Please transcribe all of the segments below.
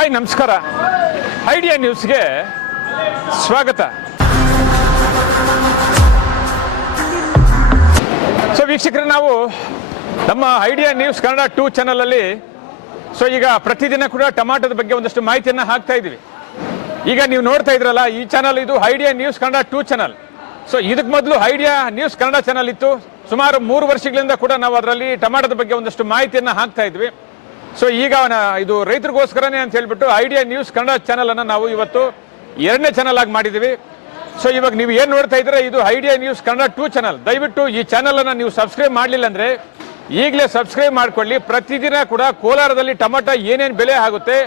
Hi ನಮಸ್ಕಾರ. Idea ನ್ಯೂಸ್ಗೆ ಸ್ವಾಗತ. ಸೊ ವೀಕ್ಷಕರೇ, ನಾವು ನಮ್ಮ ಐಡಿಯಾ ನ್ಯೂಸ್ ಕನ್ನಡ 2 ಚಾನಲಲ್ಲಿ ಈಗ ಪ್ರತಿದಿನ ಕೂಡ ಟೊಮಾಟೋದ ಬಗ್ಗೆ ಒಂದಷ್ಟು ಮಾಹಿತಿಯನ್ನು ಹಾಕ್ತಾ ಇದ್ದೀವಿ. ಈಗ ನೀವು ನೋಡ್ತಾ ಇದ್ರಲ್ಲ, ಈ ಚಾನಲ್ ಇದು ಐಡಿಯಾ ನ್ಯೂಸ್ ಕನ್ನಡ 2 ಚಾನಲ್. ಇದಕ್ಕೆ ಮೊದಲು ಐಡಿಯಾ ನ್ಯೂಸ್ ಕನ್ನಡ ಚಾನಲ್ ಇತ್ತು. ಸುಮಾರು 3 ವರ್ಷಗಳಿಂದ ಕೂಡ ನಾವು ಅದರಲ್ಲಿ ಟೊಮಾಟೋದ ಬಗ್ಗೆ ಒಂದಷ್ಟು ಮಾಹಿತಿಯನ್ನು ಹಾಕ್ತಾ ಇದ್ವಿ. ಈಗ ಇದು ರೈತರಿಗೋಸ್ಕರನೇ ಅಂತ ಹೇಳ್ಬಿಟ್ಟು ಐಡಿಯಾ ನ್ಯೂಸ್ ಕನ್ನಡ ಚಾನಲನ್ನು ನಾವು ಇವತ್ತು 2ನೇ ಚಾನಲ್ ಆಗಿ ಮಾಡಿದ್ದೀವಿ. ಇವಾಗ ನೀವು ಏನು ನೋಡ್ತಾ ಇದ್ರೆ ಇದು ಐಡಿಯಾ ನ್ಯೂಸ್ ಕನ್ನಡ 2 ಚಾನಲ್. ದಯವಿಟ್ಟು ಈ ಚಾನಲನ್ನು ನೀವು ಸಬ್ಸ್ಕ್ರೈಬ್ ಮಾಡಲಿಲ್ಲ ಅಂದರೆ ಈಗಲೇ ಸಬ್ಸ್ಕ್ರೈಬ್ ಮಾಡ್ಕೊಳ್ಳಿ. ಪ್ರತಿದಿನ ಕೂಡ ಕೋಲಾರದಲ್ಲಿ ಟೊಮಾಟೊ ಏನೇನು ಬೆಲೆ ಆಗುತ್ತೆ,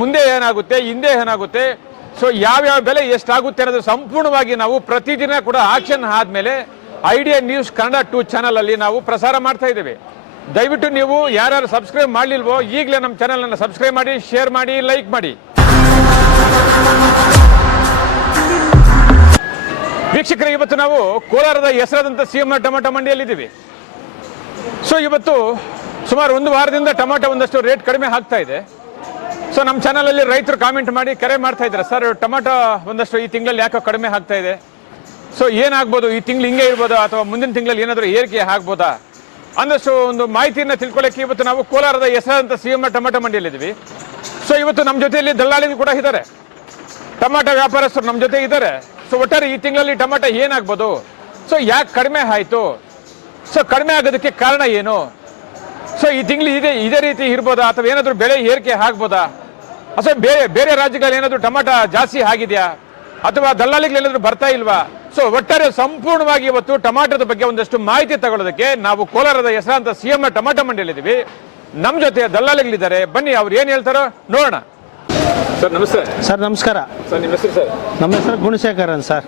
ಮುಂದೆ ಏನಾಗುತ್ತೆ, ಹಿಂದೆ ಏನಾಗುತ್ತೆ, ಯಾವ್ಯಾವ ಬೆಲೆ ಎಷ್ಟಾಗುತ್ತೆ ಅನ್ನೋದು ಸಂಪೂರ್ಣವಾಗಿ ನಾವು ಪ್ರತಿದಿನ ಕೂಡ ಆಕ್ಷನ್ ಆದಮೇಲೆ ಐಡಿಯಾ ನ್ಯೂಸ್ ಕನ್ನಡ 2 ಚಾನಲಲ್ಲಿ ನಾವು ಪ್ರಸಾರ ಮಾಡ್ತಾ ಇದ್ದೇವೆ. ದಯವಿಟ್ಟು ನೀವು ಯಾರ್ಯಾರು ಸಬ್ಸ್ಕ್ರೈಬ್ ಮಾಡಲಿಲ್ವೋ ಈಗಲೇ ನಮ್ಮ ಚಾನಲನ್ನು ಸಬ್ಸ್ಕ್ರೈಬ್ ಮಾಡಿ, ಶೇರ್ ಮಾಡಿ, ಲೈಕ್ ಮಾಡಿ. ವೀಕ್ಷಕರೇ, ಇವತ್ತು ನಾವು ಕೋಲಾರದ ಹೆಸರಾದಂಥ CMR ಟೊಮಾಟೊ ಮಂಡಿಯಲ್ಲಿದ್ದೀವಿ. ಇವತ್ತು ಸುಮಾರು 1 ವಾರದಿಂದ ಟೊಮಾಟೊ ಒಂದಷ್ಟು ರೇಟ್ ಕಡಿಮೆ ಆಗ್ತಾ ಇದೆ. ನಮ್ಮ ಚಾನಲಲ್ಲಿ ರೈತರು ಕಾಮೆಂಟ್ ಮಾಡಿ ಕರೆ ಮಾಡ್ತಾ ಇದ್ದಾರೆ, ಸರ್ ಟೊಮಾಟೊ ಒಂದಷ್ಟು ಈ ತಿಂಗಳಲ್ಲಿ ಯಾಕೋ ಕಡಿಮೆ ಆಗ್ತಾ ಇದೆ, ಏನಾಗ್ಬೋದು, ಈ ತಿಂಗಳು ಹಿಂಗೆ ಇರ್ಬೋದಾ ಅಥವಾ ಮುಂದಿನ ತಿಂಗಳಲ್ಲಿ ಏನಾದರೂ ಏರಿಕೆ ಆಗ್ಬೋದಾ ಅಂದಷ್ಟು ಒಂದು ಮಾಹಿತಿಯನ್ನು ತಿಳ್ಕೊಳ್ಳೋಕ್ಕೆ ಇವತ್ತು ನಾವು ಕೋಲಾರದ ಹೆಸರಾದಂಥ CMR ಟೊಮಾಟೊ ಮಂಡಿಯಲ್ಲಿದ್ದೀವಿ. ಇವತ್ತು ನಮ್ಮ ಜೊತೆಯಲ್ಲಿ ದಲ್ಲಾಳಿಗಳು ಕೂಡ ಇದ್ದಾರೆ, ಟೊಮಾಟೊ ವ್ಯಾಪಾರಸ್ಥರು ನಮ್ಮ ಜೊತೆ ಇದ್ದಾರೆ. ಒಟ್ಟಾರೆ ಈ ತಿಂಗಳಲ್ಲಿ ಟೊಮಾಟೊ ಏನಾಗ್ಬೋದು, ಯಾಕೆ ಕಡಿಮೆ ಆಯಿತು, ಕಡಿಮೆ ಆಗೋದಕ್ಕೆ ಕಾರಣ ಏನು, ಈ ತಿಂಗಳು ಇದೇ ರೀತಿ ಇರ್ಬೋದಾ ಅಥವಾ ಏನಾದರೂ ಬೆಲೆ ಏರಿಕೆ ಆಗ್ಬೋದಾ, ಬೇರೆ ರಾಜ್ಯಗಳಲ್ಲಿ ಏನಾದರೂ ಟೊಮಾಟೊ ಜಾಸ್ತಿ ಆಗಿದೆಯಾ ಅಥವಾ ದಲ್ಲಾಳಿಗಳೇನಾದರೂ ಬರ್ತಾ ಇಲ್ವಾ, ಒಟ್ಟಾರೆ ಸಂಪೂರ್ಣವಾಗಿ ಇವತ್ತು ಟೊಮಾಟೋದ ಬಗ್ಗೆ ಒಂದಷ್ಟು ಮಾಹಿತಿ ತಗೊಳ್ಳೋದಕ್ಕೆ ನಾವು ಕೋಲಾರದ ಹೆಸರಾಂತ CMR ಟೊಮಾಟೊ ಮಂಡಿಯಲ್ಲಿದ್ದೀವಿ. ನಮ್ಮ ಜೊತೆ ದಲ್ಲಾಳಿಗಳಿದ್ದಾರೆ, ಬನ್ನಿ ಅವ್ರು ಏನು ಹೇಳ್ತಾರೋ ನೋಡೋಣ. ಸರ್ ನಮಸ್ತೆ. ಸರ್ ನಮಸ್ಕಾರ. ಸರ್ ನಿಮ್ಮ ಹೆಸರು? ಸರ್ ನಮ್ಮ ಹೆಸರು ಗುಣಶೇಖರ್ ಅಂತ ಸರ್.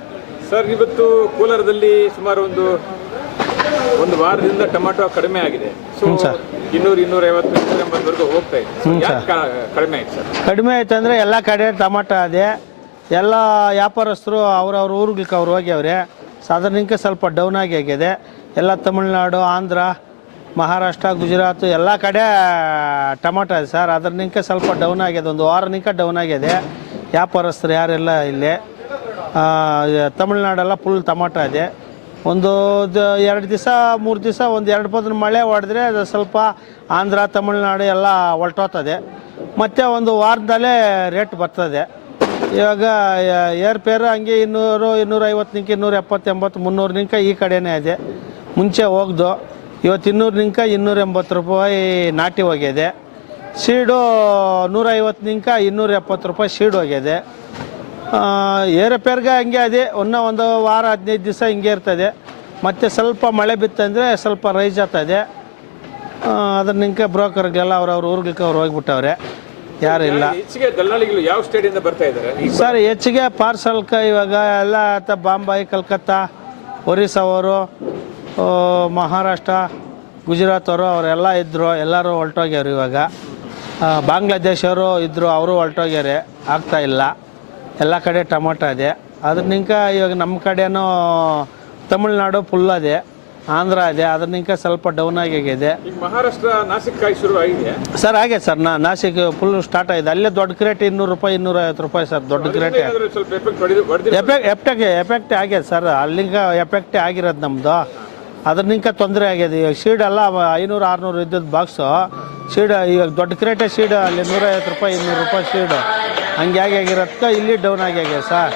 ಸರ್ ಇವತ್ತು ಕೋಲಾರದಲ್ಲಿ ಸುಮಾರು ಒಂದು ವಾರದಿಂದ ಟೊಮಾಟೊ ಕಡಿಮೆ ಆಗಿದೆ. 200, 250, 280 ಹೋಗ್ತಾ ಇದೆ. ಕಡಿಮೆ ಆಯ್ತು ಸರ್? ಕಡಿಮೆ ಆಯ್ತು ಅಂದರೆ ಎಲ್ಲ ಕಡೆ ಟೊಮಾಟೊ ಅದೇ, ಎಲ್ಲ ವ್ಯಾಪಾರಸ್ಥರು ಅವ್ರವ್ರ ಊರುಗಳಿಗೆ ಅವ್ರು ಹೋಗ್ಯವ್ರೆ. ಸಾಧಾರಣಕ್ಕೆ ಸ್ವಲ್ಪ ಡೌನ್ ಆಗಿದೆ. ಎಲ್ಲ ತಮಿಳ್ನಾಡು, ಆಂಧ್ರ, ಮಹಾರಾಷ್ಟ್ರ, ಗುಜರಾತ್ ಎಲ್ಲ ಕಡೆ ಟೊಮಾಟೊ ಇದೆ ಸರ್. ಅದ್ರನಿಂಕ ಸ್ವಲ್ಪ ಡೌನ್ ಆಗಿದೆ, 1 ವಾರನಿಂಕ ಡೌನ್ ಆಗಿದೆ. ವ್ಯಾಪಾರಸ್ಥರು ಯಾರೆಲ್ಲ ಇಲ್ಲಿ ತಮಿಳ್ನಾಡೆಲ್ಲ ಫುಲ್ ಟೊಮಾಟೊ ಇದೆ. 2 ದಿವಸ 3 ದಿವಸ 1-2 ಪದ ಮಳೆ ಹೊಡೆದ್ರೆ ಅದು ಸ್ವಲ್ಪ ಆಂಧ್ರ, ತಮಿಳ್ನಾಡು ಎಲ್ಲ ಹೊಲ್ಟೋಗ್ತದೆ. ಮತ್ತು 1 ವಾರದಲ್ಲೇ ರೇಟ್ ಬರ್ತದೆ. ಇವಾಗ ಏರ್ಪೇರು ಹಂಗೆ 200, 250 ನಿಂಕ 270, 80, 300 ನಿಂಕ ಈ ಕಡೆನೇ ಇದೆ. ಮುಂಚೆ ಹೋಗ್ದು ಇವತ್ತು 200 ನಿಂಕ 280 ರೂಪಾಯಿ ನಾಟಿ ಹೋಗಿದೆ. ಸೀಡು 150 ನಿಂಕ 270 ರೂಪಾಯಿ ಸೀಡು ಹೋಗಿದೆ. ಏರಪೇರ್ಗೆ ಹಂಗೆ ಅದೇ 1 ವಾರ 15 ದಿವಸ ಹಿಂಗೆ ಇರ್ತದೆ. ಮತ್ತು ಸ್ವಲ್ಪ ಮಳೆ ಬಿತ್ತಂದರೆ ಸ್ವಲ್ಪ ರೈಸ್ ಆಗ್ತದೆ. ಅದ್ರ ನಿಂಕ ಬ್ರೋಕರ್ಗೆಲ್ಲ ಅವ್ರವ್ರ ಊರಿಗೆ ಅವ್ರು ಹೋಗ್ಬಿಟ್ಟವ್ರೆ, ಯಾರು ಇಲ್ಲ. ಹೆಚ್ಚಿಗೆ ದಲ್ಲಾಳಿಗಳು ಯಾವ ಸ್ಟೇಟಿಂದ ಬರ್ತಾ ಇದ್ದಾರೆ ಸರ್? ಹೆಚ್ಚಿಗೆ ಪಾರ್ಸಲ್ಕ ಇವಾಗ ಎಲ್ಲ ಬಾಂಬೆ, ಕಲ್ಕತ್ತಾ, ಒರಿಸ್ಸಾ ಅವರು, ಮಹಾರಾಷ್ಟ್ರ, ಗುಜರಾತ್ ಅವರು ಅವರೆಲ್ಲ ಇದ್ದರು, ಎಲ್ಲರೂ ಹೊರಟೋಗ್ಯಾರು. ಇವಾಗ ಬಾಂಗ್ಲಾದೇಶವರು ಇದ್ದರು, ಅವರು ಹೊರಟೋಗ್ಯಾರೆ, ಆಗ್ತಾಯಿಲ್ಲ. ಎಲ್ಲ ಕಡೆ ಟೊಮಾಟೊ ಇದೆ. ಅದ್ರನಿಂಕ ಇವಾಗ ನಮ್ಮ ಕಡೆನೂ ತಮಿಳ್ನಾಡು ಫುಲ್ ಅದೇ, ಆಂಧ್ರ ಇದೆ, ಅದನ್ನಿಂಕ ಸ್ವಲ್ಪ ಡೌನ್ ಆಗಿದೆ. ಮಹಾರಾಷ್ಟ್ರ ನಾಸಿಕ್ ಶುರು ಆಗಿದೆ ಸರ್? ಹಾಗೆ ಸರ್, ನಾಸಿಕ್ ಫುಲ್ ಸ್ಟಾರ್ಟ್ ಆಗಿದೆ. ಅಲ್ಲೇ ದೊಡ್ಡ ಕ್ರೇಟ್ 200 ರೂಪಾಯಿ, 250 ರೂಪಾಯಿ ಸರ್. ದೊಡ್ಡ ಕ್ರೇಟ್ ಎಫೆಕ್ಟ್ ಆಗಿದೆ ಸರ್. ಅಲ್ಲಿಂಗ ಎಫೆಕ್ಟೇ ಆಗಿರೋದು ನಮ್ಮದು. ಅದ್ರನಿಂಕ ತೊಂದರೆ ಆಗಿದೆ. ಇವಾಗ ಶೀಡೆಲ್ಲ 500, 600 ಇದ್ದದ್ದು ಬಾಕ್ಸು ಶೀಡ್. ಇವಾಗ ದೊಡ್ಡ ಕ್ರೇಟೆ ಶೀಡ್ ಅಲ್ಲಿ 150 ರೂಪಾಯಿ, 200 ರೂಪಾಯಿ ಶೀಡು. ಹಂಗೆ ಆಗಿರೋದಕ್ಕೆ ಇಲ್ಲಿ ಡೌನ್ ಆಗಿದೆ ಸರ್.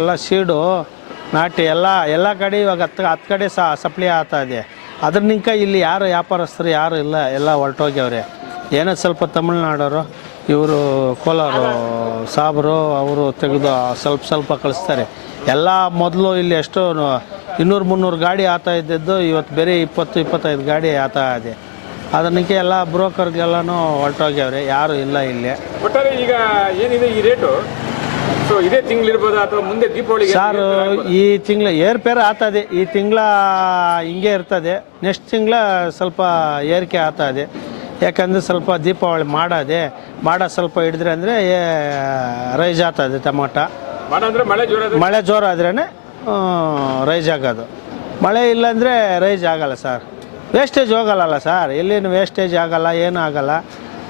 ಎಲ್ಲ ಶೀಡು ನಾಟಿ ಎಲ್ಲ ಕಡೆ ಇವಾಗ 10 ಕಡೆ ಸಪ್ಲೈ ಆಗ್ತಾ ಇದೆ. ಅದ್ರನಿಂಕ ಇಲ್ಲಿ ಯಾರು ವ್ಯಾಪಾರಸ್ಥರು ಯಾರು ಇಲ್ಲ, ಎಲ್ಲ ಹೊರಟೋಗ್ಯವ್ರೆ. ಏನೋ ಸ್ವಲ್ಪ ತಮಿಳ್ನಾಡವರು ಇವರು ಕೋಲಾರ ಸಾಬ್ರು ಅವರು ತೆಗೆದು ಸ್ವಲ್ಪ ಕಳಿಸ್ತಾರೆ. ಎಲ್ಲ ಮೊದಲು ಇಲ್ಲಿ ಎಷ್ಟು 200-300 ಗಾಡಿ ಆಗ್ತಾ ಇದ್ದದ್ದು ಇವತ್ತು ಬೇರೆ 20-25 ಗಾಡಿ ಆಗ್ತಾ ಇದೆ. ಅದಕ್ಕೆ ಎಲ್ಲ ಬ್ರೋಕರ್ಗೆಲ್ಲನೂ ಹೊರಟೋಗ್ಯವ್ರೆ, ಯಾರು ಇಲ್ಲ ಇಲ್ಲಿ. ಒಟ್ಟಾರೆ ಈಗ ಏನಿದೆ ಈ ರೇಟು, ಇದೇ ತಿಂಗಳಿರ್ಬೋದಾ ಅಥವಾ ಮುಂದೆ ದೀಪಾವಳಿ? ಸರ್ ಈ ತಿಂಗಳು ಏರ್ಪೇರು ಆಗ್ತದೆ. ಈ ತಿಂಗಳ ಹಿಂಗೆ ಇರ್ತದೆ. ನೆಕ್ಸ್ಟ್ ತಿಂಗಳ ಸ್ವಲ್ಪ ಏರಿಕೆ ಆಗ್ತದೆ. ಯಾಕಂದರೆ ಸ್ವಲ್ಪ ದೀಪಾವಳಿ ಮಾಡ ಸ್ವಲ್ಪ ಹಿಡಿದ್ರೆ ಅಂದರೆ ರೈಸ್ ಆಗ್ತದೆ ಟೊಮಾಟೊ. ಮಳೆ ಜೋರಾದ್ರೇ ರೈಸ್ ಆಗೋದು. ಮಳೆ ಇಲ್ಲಾಂದರೆ ರೈಸ್ ಆಗಲ್ಲ ಸರ್. ವೇಸ್ಟೇಜ್ ಹೋಗಲ್ಲ ಸರ್, ಎಲ್ಲಿನ ವೇಸ್ಟೇಜ್ ಆಗಲ್ಲ, ಏನೂ ಆಗಲ್ಲ.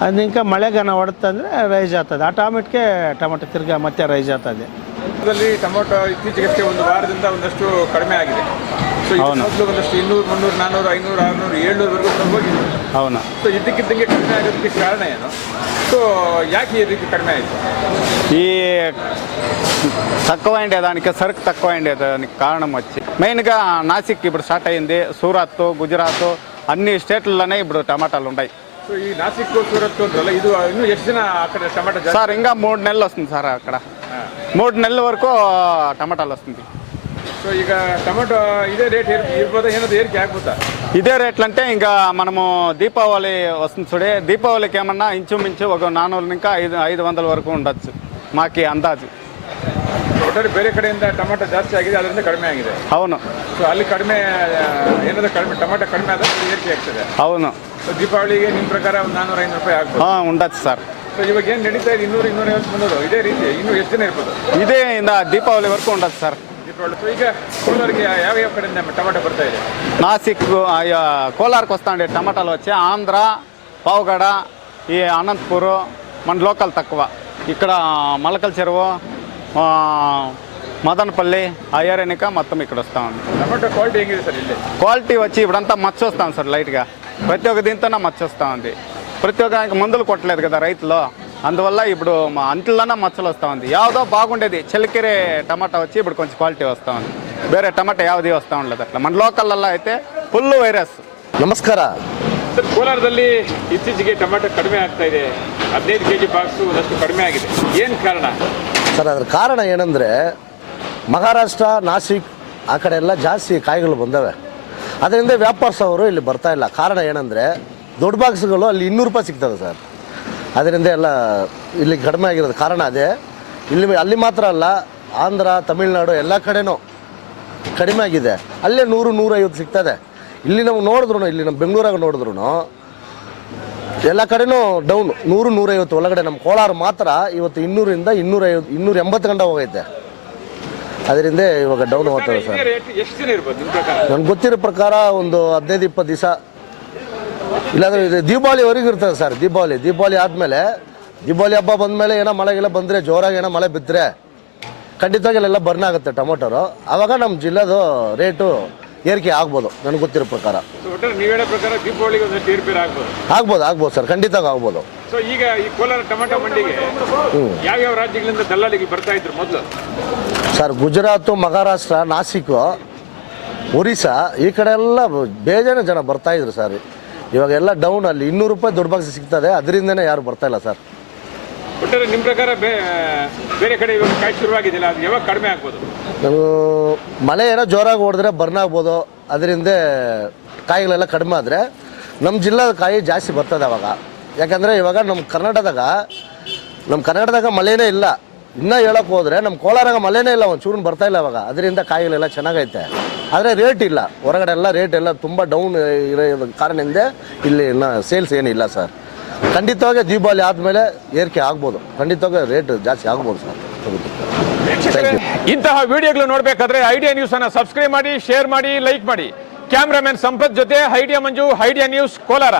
ಅದು ನಿಂಕ ಮಳೆಗಾನ ಹೊಡೆತಂದ್ರೆ ರೈಸ್ ಆಗ್ತದೆ, ಆಟೋಮೆಟಿಕ್ಗೆ ಟೊಮೊಟೊ ತಿರ್ಗಾ ಮತ್ತೆ ರೈಸ್ ಆಗ್ತದೆ. ಇದರಲ್ಲಿ ಟೊಮೊಟೊ ಇತ್ತೀಚೆಗಷ್ಟೇ ಒಂದು ವಾರದಿಂದ ಒಂದಷ್ಟು ಕಡಿಮೆ ಆಗಿದೆ. ಸೊ ಹೌದು. ಮೊದಲು ಒಂದಷ್ಟು 200, 300, 400, 500, 600, 700 ವರೆಗೂ ಹೋಗಿದೆ. అవును. ಸೊ ಇದ್ದಕ್ಕಿದ್ದಂಗೆ ಕಡಿಮೆ ಆಗೋದಕ್ಕೆ ಕಾರಣ ಏನು? ಸೊ ಯಾಕೆ ಈ ರೀತಿ ಕಡಿಮೆ ಆಯಿತು? ఈ తక్కువ ఉండేదానికి సరుకు తక్కువ ఉండేదానికి కారణం వచ్చి మెయిన్గా నాసిక్ ఇప్పుడు స్టార్ట్ అయింది. సూరత్, గుజరాత్ అన్ని స్టేట్లలోనే ఇప్పుడు టమాటాలు ఉన్నాయి ಸೊ ಈ ನಾಸಿಕ್, ಸೂರತ್ ಅಂದ್ರಲ್ಲ, ಇದು ಇನ್ನೂ ಎಷ್ಟು ದಿನ ಆ ಕಡೆ ಟೊಮೊಟೊ ಜಾಸ್ತಿ? సార్. ఇంకా 3 నెలలు వస్తుంది సార్. అక్కడ 3 నెలల వరకు టమాటాలు వస్తుంది. ಸೊ ಈಗ ಟೊಮೊಟೊ ಇದೇ ರೇಟ್ ಇರ್ಬೋದಾ, ಏನಾದ್ರು ಏರಿಕೆ ಆಗ್ಬೋದಾ? ఇదే రేట్లు అంటే ఇంకా మనము దీపావళి వస్తుంది చూడే, దీపావళికి ఏమన్నా ఇంచుమించు ఒక 400 ఇంకా 500 వరకు ఉండొచ్చు మాకి అందాజు. ಒಟ್ಟಾರೆ ಬೇರೆ ಕಡೆಯಿಂದ ಟೊಮೊಟೊ ಜಾಸ್ತಿ ಆಗಿದೆ, ಅದರಿಂದ ಕಡಿಮೆ ಆಗಿದೆ. అవును ಸೊ ಅಲ್ಲಿ ಕಡಿಮೆ ಏನಾದ್ರು ಕಡಿಮೆ ಟೊಮೊಟೊ ಕಡಿಮೆ ಆದಾಗ ಏರಿಕೆ ಆಗ್ತದೆ. అవును ಸೊ ದೀಪಾವಳಿಗೆ ನಿಮ್ಮ ಪ್ರಕಾರ ಒಂದು 400-500 ರೂಪಾಯಿ ಆಗ್ಬೋದು. ఉండొచ్చు సార్. ಸೊ ಇವಾಗ ಏನು ನಡೀತಾ ಇದೆ 200, 250, 300 ಇದೇ ರೀತಿ ಇನ್ನೂ ಎಷ್ಟು ದಿನ ಇರ್ಬೋದು? ఇదే ఇందా దీపావళి వరకు ఉండొచ్చు సార్. ದೀಪಾವಳಿ. ಸೊ ಈಗ ಕೋಲಾರಿಗೆ ಯಾವ ಕಡೆಯಿಂದ ಟೊಮೊಟೊ ಬರ್ತಾ ಇದೆ? నాసిక్ కోలార్కి వస్తా ఉండే టమాటాలు వచ్చి ఆంధ్ర, పావుగడ, ఈ అనంతపూర్ మన లోకల్ తక్కువ. ఇక్కడ మలకల్ చెరువు, మదనపల్లి, ఆ ఏరియానిక మొత్తం ఇక్కడ వస్తూ ఉంది. ಟೊಮೊಟೊ ಕ್ವಾಲಿಟಿ ಹೆಂಗಿದೆ ಸರ್ ಇಲ್ಲಿ? క్వాలిటీ వచ్చి ఇప్పుడంతా మచ్చ వస్తాం సార్. లైట్గా ప్రతి ఒక్క దీంతోనే మచ్చ వస్తూ ఉంది. ప్రతి ఒక్క మందులు కొట్టలేదు కదా రైతులు, అందువల్ల ఇప్పుడు మా అంట్లలోనే మచ్చలు వస్తూ ఉంది. ಯಾವುದೋ బాగుండేది చెలికెరే టమాటా వచ్చి ఇప్పుడు కొంచెం క్వాలిటీ వస్తూ ఉంది. ಬೇರೆ ಟಮಾಟಾ ಯಾವುದೇ వస్తూ ఉండలేదు అట్లా. మన లోకల్లో అయితే ಫುಲ್ వైరస్. ನಮಸ್ಕಾರ ಸರ್, ಕೋಲಾರದಲ್ಲಿ ಇತ್ತೀಚೆಗೆ ಟೊಮೊಟೊ ಕಡಿಮೆ ಆಗ್ತಾ ಇದೆ. 15 kg ಬಾಕ್ಸು ಒಂದಷ್ಟು ಕಡಿಮೆ ಆಗಿದೆ. ಏನು ಕಾರಣ? ಸರ್, ಅದರ ಕಾರಣ ಏನಂದರೆ ಮಹಾರಾಷ್ಟ್ರ, ನಾಸಿಕ್ ಆ ಕಡೆ ಎಲ್ಲ ಜಾಸ್ತಿ ಕಾಯಿಗಳು ಬಂದವೆ. ಅದರಿಂದ ವ್ಯಾಪಾರಸ್ಥವರು ಇಲ್ಲಿ ಬರ್ತಾ ಇಲ್ಲ. ಕಾರಣ ಏನಂದರೆ ದೊಡ್ಡ ಬಾಕ್ಸ್ಗಳು ಅಲ್ಲಿ 200 ರೂಪಾಯಿ ಸಿಗ್ತದೆ ಸರ್. ಅದರಿಂದ ಎಲ್ಲ ಇಲ್ಲಿ ಕಡಿಮೆ ಆಗಿರೋದು ಕಾರಣ ಅದೇ. ಅಲ್ಲಿ ಮಾತ್ರ ಅಲ್ಲ, ಆಂಧ್ರ, ತಮಿಳ್ನಾಡು ಎಲ್ಲ ಕಡೆನೂ ಕಡಿಮೆ ಆಗಿದೆ. ಅಲ್ಲೇ 100-150 ಸಿಗ್ತದೆ. ಇಲ್ಲಿ ನಾವು ನೋಡಿದ್ರು, ಇಲ್ಲಿ ನಮ್ಮ ಬೆಂಗಳೂರಾಗ ನೋಡಿದ್ರು ಎಲ್ಲ ಕಡೆನೂ ಡೌನ್ 100-150 ಒಳಗಡೆ. ನಮ್ಮ ಕೋಲಾರ ಮಾತ್ರ ಇವತ್ತು 200ರಿಂದ 250, 280 ಗಂಟೆ ಹೋಗೈತೆ. ಅದರಿಂದ ಇವಾಗ ಡೌನ್ ಹೋಗ್ತದೆ ಸರ್. ರೇಟ್ ಎಷ್ಟು ದಿನ ಇರ್ಬೋದು ನಿಮ್ಮ ಪ್ರಕಾರ? ನನಗೆ ಗೊತ್ತಿರೋ ಪ್ರಕಾರ ಒಂದು 15-20 ದಿವಸ, ಇಲ್ಲಾಂದ್ರೆ ಇದು ದೀಪಾವಳಿವರೆಗೂ ಇರ್ತದೆ ಸರ್. ದೀಪಾವಳಿ ಆದಮೇಲೆ, ದೀಪಾವಳಿ ಹಬ್ಬ ಬಂದಮೇಲೆ ಏನೋ ಮಳೆಗೆಲ್ಲ ಬಂದರೆ, ಜೋರಾಗಿ ಏನೋ ಮಳೆ ಬಿದ್ದರೆ ಖಂಡಿತವಾಗಿ ಅಲ್ಲೆಲ್ಲ ಬರ್ನ್ ಆಗುತ್ತೆ ಟೊಮೊಟೊರು. ಆವಾಗ ನಮ್ಮ ಜಿಲ್ಲೆದು ರೇಟು ಏರಿಕೆ ಆಗ್ಬೋದು ನನಗೆ ಗೊತ್ತಿರೋ ಪ್ರಕಾರ. ಒಟ್ಟಾರೆ ನೀವು ಹೇಳೋ ಪ್ರಕಾರ ದೀಪಾವಳಿಗೆ ಒಂದಷ್ಟು ಏರ್ಪೇರ್ ಆಗ್ಬೋದು? ಆಗ್ಬೋದು ಸರ್, ಖಂಡಿತವಾಗಿ ಆಗ್ಬೋದು. ಸೊ ಈಗ ಈ ಕೋಲಾರ ಟೊಮೊಟೊ ಮಂಡಿಗೆ ಯಾವ್ಯಾವ ರಾಜ್ಯಗಳಿಂದ ದಲ್ಲಾಳಿಗೆ ಬರ್ತಾ ಇದ್ರು ಮೊದಲು? ಸರ್, ಗುಜರಾತು, ಮಹಾರಾಷ್ಟ್ರ, ನಾಸಿಕ್, ಒರಿಸ್ಸಾ ಈ ಕಡೆ ಎಲ್ಲ ಬೇಜಾನ ಜನ ಬರ್ತಾಯಿದ್ರು ಸರ್. ಇವಾಗೆಲ್ಲ ಡೌನ್. ಅಲ್ಲಿ 200 ರೂಪಾಯಿ ದೊಡ್ಡ ಬಾಕ್ಸ್ ಸಿಗ್ತದೆ, ಅದರಿಂದನೇ ಯಾರು ಬರ್ತಾ ಇಲ್ಲ ಸರ್. ಒಟ್ಟಾರೆ ನಿಮ್ಮ ಪ್ರಕಾರ ಬೇರೆ ಕಡೆ ಇವಾಗ ಕಾಯಿ ಶುರುವಾಗಿದೆಯಲ್ಲ, ಅದು ಯಾವಾಗ ಕಡಿಮೆ ಆಗ್ಬೋದು? ನಾವು ಮಳೆ ಏನೋ ಜೋರಾಗಿ ಹೊಡೆದ್ರೆ ಬರ್ನ್ ಆಗ್ಬೋದು. ಅದರಿಂದ ಕಾಯಿಗಳೆಲ್ಲ ಕಡಿಮೆ ಆದರೆ ನಮ್ಮ ಜಿಲ್ಲೆದ ಕಾಯಿ ಜಾಸ್ತಿ ಬರ್ತದೆ ಅವಾಗ. ಯಾಕಂದರೆ ಇವಾಗ ನಮ್ಮ ಕರ್ನಾಟಕದಾಗ ಮಳೆನೇ ಇಲ್ಲ. ಇನ್ನೂ ಹೇಳೋಕೆ ಹೋದರೆ ನಮ್ಮ ಕೋಲಾರಾಗ ಮಳೆನೇ ಇಲ್ಲ, ಒಂದು ಚೂರು ಬರ್ತಾ ಇಲ್ಲ ಅವಾಗ. ಅದರಿಂದ ಕಾಯಿಗಳೆಲ್ಲ ಚೆನ್ನಾಗೈತೆ. ಆದರೆ ರೇಟ್ ಇಲ್ಲ, ಹೊರಗಡೆ ಎಲ್ಲ ರೇಟ್ ಎಲ್ಲ ತುಂಬ ಡೌನ್ ಇರೋ ಕಾರಣದಿಂದ ಇಲ್ಲಿ ಇನ್ನೂ ಸೇಲ್ಸ್ ಏನಿಲ್ಲ ಸರ್. ಖಂಡಿತವಾಗಿ ದೀಪಾವಳಿ ಆದಮೇಲೆ ಏರಿಕೆ ಆಗ್ಬೋದು, ಖಂಡಿತವಾಗಿ ರೇಟ್ ಜಾಸ್ತಿ ಆಗ್ಬೋದು ಸರ್. ಇಂತಹ ವಿಡಿಯೋಗಳು ನೋಡಬೇಕಾದ್ರೆ ಐಡಿಯಾ ನ್ಯೂಸ್ ಅನ್ನು ಸಬ್ಸ್ಕ್ರೈಬ್ ಮಾಡಿ, ಶೇರ್ ಮಾಡಿ, ಲೈಕ್ ಮಾಡಿ. ಕ್ಯಾಮ್ರಾಮನ್ ಸಂಪತ್ ಜೊತೆ ಐಡಿಯಾ ಮಂಜು, ಐಡಿಯಾ ನ್ಯೂಸ್ ಕೋಲಾರ.